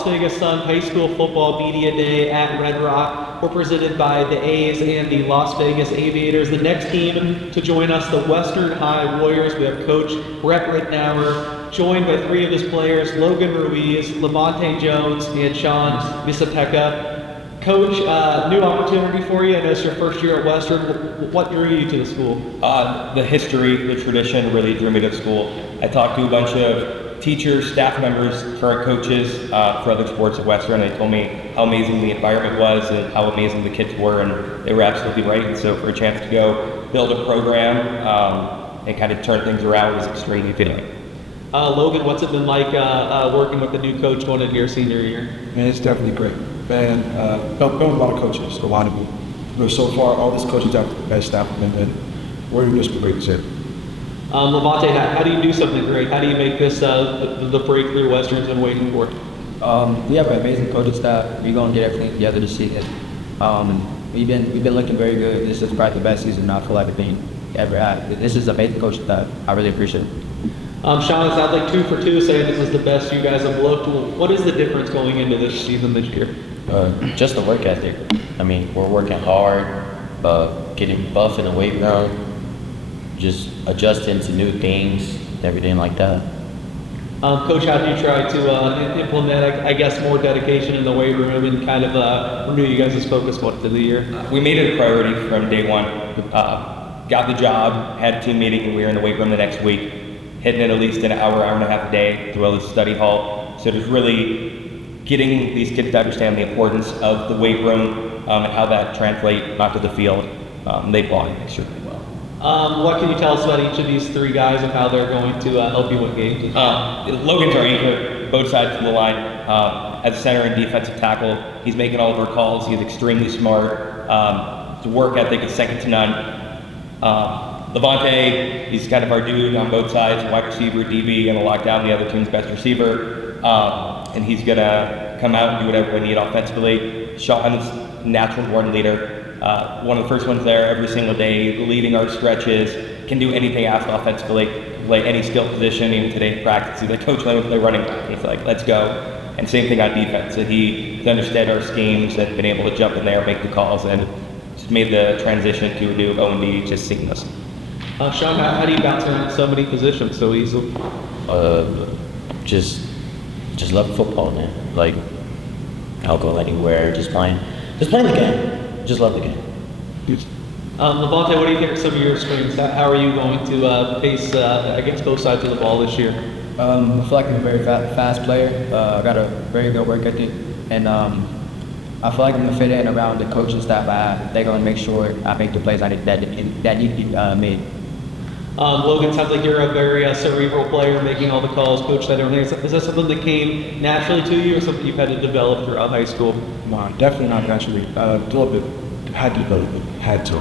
Las Vegas Sun High School Football Media Day at Red Rock. We're presented by the A's and the Las Vegas Aviators. The next team to join us, the Western High Warriors. We have Coach Brett Rittenauer, joined by three of his players, Logan Ruiz, Levante Jones, and Sean Visapeka. Coach, new opportunity for you. I know it's your first year at Western. What drew you to the school? The history, the tradition really drew me to the school. I talked to a bunch of teachers, staff members, current coaches for other sports at Western. They told me how amazing the environment was and how amazing the kids were, and they were absolutely right. And so for a chance to go build a program and kind of turn things around was extremely fitting. Logan, what's it been like working with the new coach going into your senior year? Man, it's definitely great. Man, been with a lot of coaches, a lot of them. But so far, all these coaches have the best staff have been. We're just been great to say. Levante, how do you do something great? How do you make this the breakthrough Western's been waiting for? We have an amazing coaching staff. We're gonna get everything together this season. We've been looking very good. This is probably the best season I feel like I've been ever had. This is an amazing coaching staff. I really appreciate it. Sean, it sounds like 2 for 2 saying this is the best you guys have looked. What is the difference going into this season this year? Just the work ethic. I mean, we're working hard, getting buff in the weight room, just adjusting to new things, everything like that. Coach, how do you try to implement, I guess, more dedication in the weight room and kind of renew you guys' focus going into the year? We made it a priority from day one. Got the job, had a team meeting, and we were in the weight room the next week, hitting it at least an hour and a half a day, as well as study hall. So just really getting these kids to understand the importance of the weight room and how that translates not to the field. They bought it extremely well. What can you tell us about each of these three guys and how they're going to help you win games? Logan's our anchor, both sides of the line. As a center and defensive tackle, he's making all of our calls. He's extremely smart. His work ethic is second to none. Levante, he's kind of our dude on both sides, wide receiver, DB, going to lock down the other team's best receiver. And he's going to come out and do whatever we need offensively. Sean's a natural-born leader. One of the first ones there every single day, leading our stretches, can do anything asked offensively, play any skill position. Even today in practice, he's like, Coach, let me play running back. He's like, let's go. And same thing on defense. And he's understood our schemes and been able to jump in there, make the calls, and just made the transition to a new O&D just seamless. Sean, how do you bounce around so many positions so easily? Just love football, man. Like, I'll go anywhere, just playing the game. Just love the game. Levante, what do you think are some of your strengths? How are you going to pace against both sides of the ball this year? I feel like I'm a very fast player. I got a very good work ethic, and I feel like I'm gonna fit in around the coaching staff I have. They're gonna make sure I make the plays that need to be made. Logan, sounds like you're a very cerebral player, making all the calls, coach that everything. Is that something that came naturally to you, or something you've had to develop throughout high school? No, definitely not naturally. A little bit, had to develop it, had to.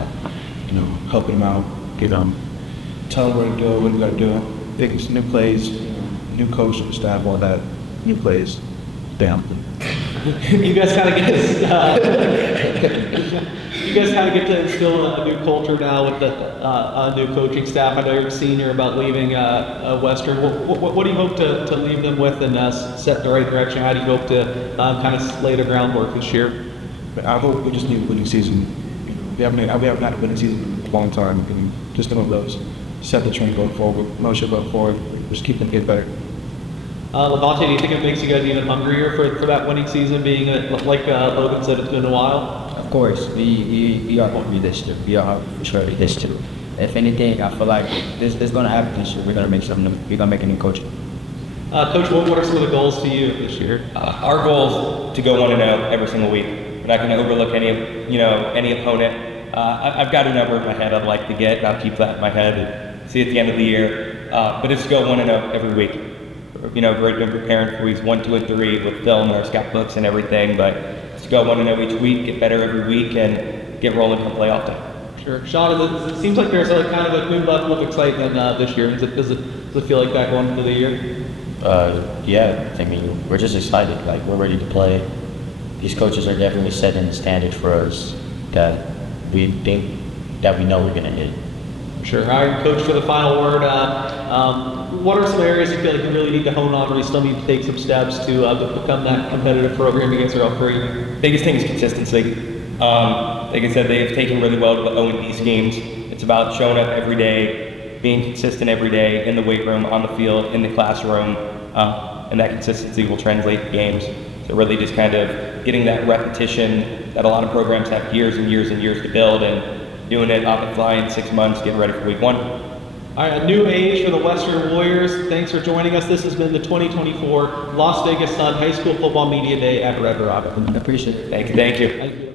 Helping them out, tell them what to do, what we got to do. Things, new plays, new coach, new staff, all that. New plays. Damn. You guys kind of get to instill a new culture now with the new coaching staff. I know you're a senior about leaving Western. What do you hope to leave them with and set the right direction? How do you hope to kind of lay the groundwork this year? I hope we just need a winning season. We haven't had a winning season in a long time. Just one of those. Set the trend going forward, motion going forward, just keep them getting better. Levante, do you think it makes you guys even hungrier for that winning season, being like Logan said, it's been a while? Of course, we are hungry this year. We are for sure this year. If anything, I feel like this is going to happen this year. We're going to make something new. We're going to make a new coach. Coach, what are some of the goals to you this year? Our goal is to go 1-0 every single week. We're not going to overlook any opponent. I've got a number in my head I'd like to get, and I'll keep that in my head and see at the end of the year. But it's to go 1-0 every week. We've been preparing for weeks 1, 2, and 3 with film and our scout books and everything, but it's to go 1-0 each week, get better every week, and get rolling come playoff time. Sure. Sean, it seems like there's kind of a new level of excitement this year. Does it feel like that going into the year? Yeah, I mean, we're just excited. Like, we're ready to play. These coaches are definitely setting the standard for us that we know we're going to hit. Sure. All right, Coach, for the final word, what are some areas you feel like you really need to hone on, or you still need to take some steps to become that competitive program against our L3? Biggest thing is consistency. Like I said, they have taken really well to the O&D schemes. It's about showing up every day, being consistent every day in the weight room, on the field, in the classroom, and that consistency will translate to games. So really just kind of getting that repetition that a lot of programs have years and years and years to build, and doing it on the fly in 6 months, getting ready for week 1. All right, a new age for the Western Warriors. Thanks for joining us. This has been the 2024 Las Vegas Sun High School Football Media Day at Red Rock. Appreciate it. Thank you. Thank you.